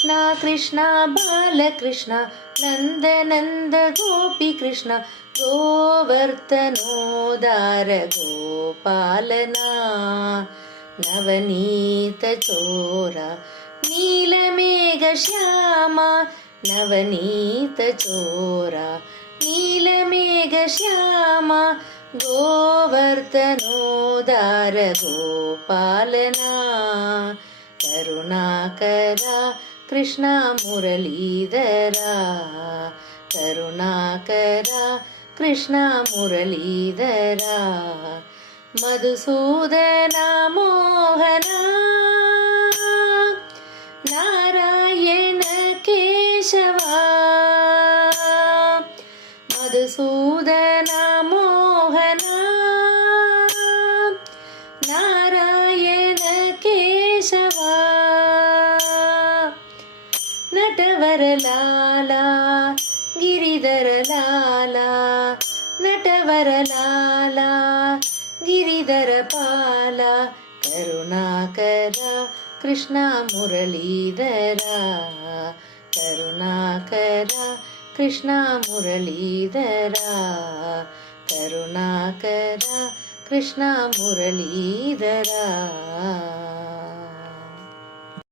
कृष्ण कृष्ण बालकृष्ण नन्द नन्द गोपी कृष्ण गोवर्धनोदार गोपालना नवनीत चोरा नीलमेघ श्यामा नवनीत चोरा नीलमेघ श्यामा गोवर्धनोदार गोपालना करुणाकरा कृष्ण मुरलीधरा करुणाकरा कृष्ण मुरलीधरा मधुसूदना मोहना नारायण केशवा मधुसूदना मोहना नारायण केशवा नटवर लाला गिरिधर लाला नटवर लाला गिरिधर पाला करुणाकरा कृष्ण मुरलीधरा करुणाकरा कृष्ण मुरलीधरा करुणाकरा कृष्ण मुरलीधरा।